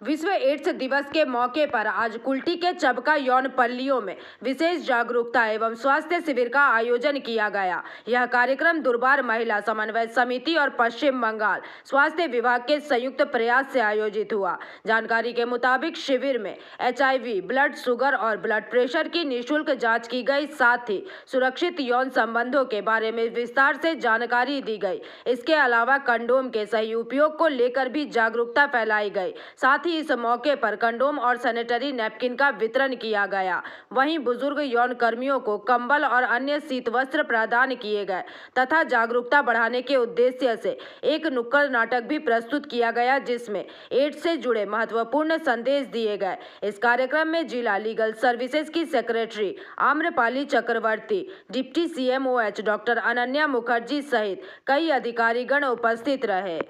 विश्व एड्स दिवस के मौके पर आज कुल्टी के चबका यौन पल्लियों में विशेष जागरूकता एवं स्वास्थ्य शिविर का आयोजन किया गया। यह कार्यक्रम दुर्बार महिला समन्वय समिति और पश्चिम बंगाल स्वास्थ्य विभाग के संयुक्त प्रयास से आयोजित हुआ। जानकारी के मुताबिक शिविर में HIV, ब्लड शुगर और ब्लड प्रेशर की निःशुल्क जाँच की गई, साथ ही सुरक्षित यौन संबंधों के बारे में विस्तार से जानकारी दी गई। इसके अलावा कंडोम के सही उपयोग को लेकर भी जागरूकता फैलाई गई। साथ ही इस मौके पर कंडोम और सैनिटरी नैपकिन का वितरण किया गया। वहीं बुजुर्ग यौन कर्मियों को कंबल और अन्य शीत वस्त्र प्रदान किए गए तथा जागरूकता बढ़ाने के उद्देश्य से एक नुक्कड़ नाटक भी प्रस्तुत किया गया, जिसमें एड्स से जुड़े महत्वपूर्ण संदेश दिए गए। इस कार्यक्रम में जिला लीगल सर्विसेज की secretary Amrapali Chakraborty, deputy CMOH doctor Ananya Mukherjee सहित कई अधिकारीगण उपस्थित रहे।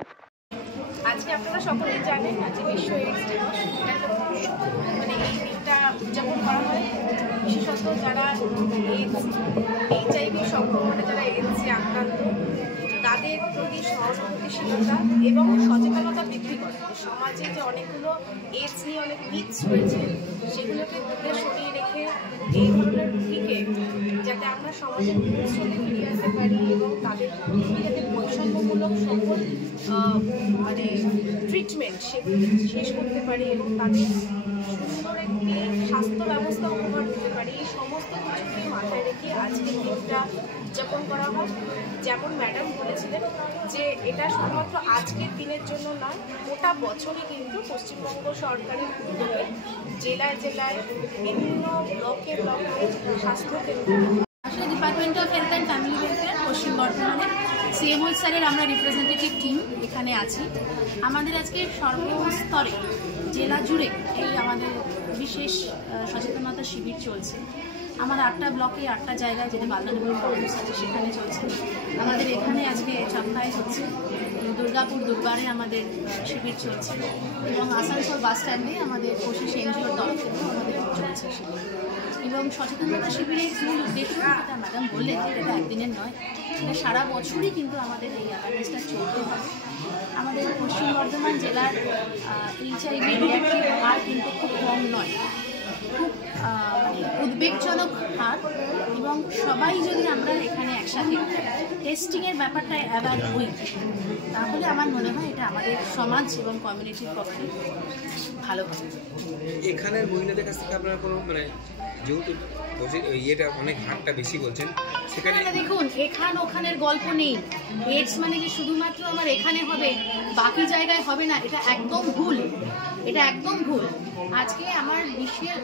आज के আপনারা সকলেই জানেন আজ বিশ্ব এইডস দিবস। মানে এই দিনটা উদযাপন করা হয় বিশেষত যারা HIV সংক্রমণে যারা এইডসে আক্রান্ত তাদের প্রতি সহানুভূতিশীলতা এবং সচেতনতা বৃদ্ধি করে। সমাজে যে অনেকগুলো এইডস নিয়ে অনেক মিথস রয়েছে সেগুলোকে দূরে সরিয়ে রেখে এই ধরনের রোগীকে যাতে আমরা সমাজের স্রোতে ফিরিয়ে আনতে পারি এবং তাদের যাতে বৈষম্যমূলক সকল মানে ট্রিটমেন্ট সেগুলো শেষ করতে পারি এবং তাদের সুন্দর একটি স্বাস্থ্য ব্যবস্থা উপহার দিতে পারি, এই সমস্ত কিছুকে মাথায় রেখে আজকের দিনটা উদযাপন করা হয়। যেমন ম্যাডাম বলেছিলেন যে এটা শুধুমাত্র আজকের দিনের জন্য নয়, গোটা বছরই কিন্তু পশ্চিমবঙ্গ সরকারের উদ্যোগে জেলায় জেলায় বিভিন্ন ব্লকে স্বাস্থ্য কেন্দ্র আসলে department of health and family welfare পশ্চিম বর্ধমানের CMOH স্যারের আমরা রিপ্রেজেন্টেটিভ টিম এখানে আছি। আমাদের আজকে সর্বস্তরে জেলা জুড়ে এই আমাদের বিশেষ সচেতনতা শিবির চলছে। আমার 8টা ব্লকে 8টা জায়গায় যেটা বাল্যবিবাহ কর্মস আছে সেখানে চলছে। আমাদের এখানে আজকে সপ্তাহে হচ্ছে, দুর্গাপুর দুর্বারে আমাদের শিবির চলছে এবং আসানসোল বাস স্ট্যান্ডে আমাদের কোশিশ NGOর তরফ থেকে আমাদের চলছে শিবির। এবং সচেতনতা শিবিরের মূল উদ্দেশ্য যেটা ম্যাডাম বললেন এটা একদিনের নয়, এটা সারা বছরই কিন্তু আমাদের এই অ্যাওয়ারনেসটা চলতে হবে। আমাদের পশ্চিম বর্ধমান জেলার HIV রিঅ্যাক্টিভ হার কিন্তু খুব কম নয়, খুব মানে উদ্বেগজনক হার। এবং সবাই যদি আমরা এখানে একসাথে টেস্টিংয়ের ব্যাপারটা অ্যাওয়ার হই তাহলে আমার মনে হয় এটা আমাদের সমাজ এবং কমিউনিটির পক্ষে ভালো হবে। এখানের মহিলাদের কাছ থেকে আপনারা কোনো মানে যেহেতু ইয়েটা অনেক হারটা বেশি বলছেন সেখানে দেখুন এখান ওখানের গল্প নেই। এইডস মানে যে শুধুমাত্র আমার এখানে হবে বাকি জায়গায় হবে না, এটা একদম ভুল, এটা একদম ভুল। আজকে আমার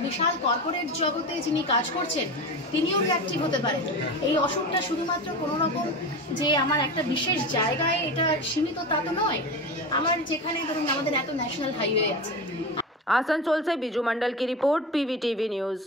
বিশাল কর্পোরেট জগতে যিনি কাজ করছেন তিনিও রিঅ্যাক্টিভ হতে পারেন। এই অসুখটা শুধুমাত্র কোনো রকম যে আমার একটা বিশেষ জায়গায় এটা সীমিত তা তো নয়, আমার যেখানে ধরুন আমাদের এত ন্যাশনাল হাইওয়ে আছে। आसनसोल से बिजू मंडल की रिपोर्ट, PVTV न्यूज।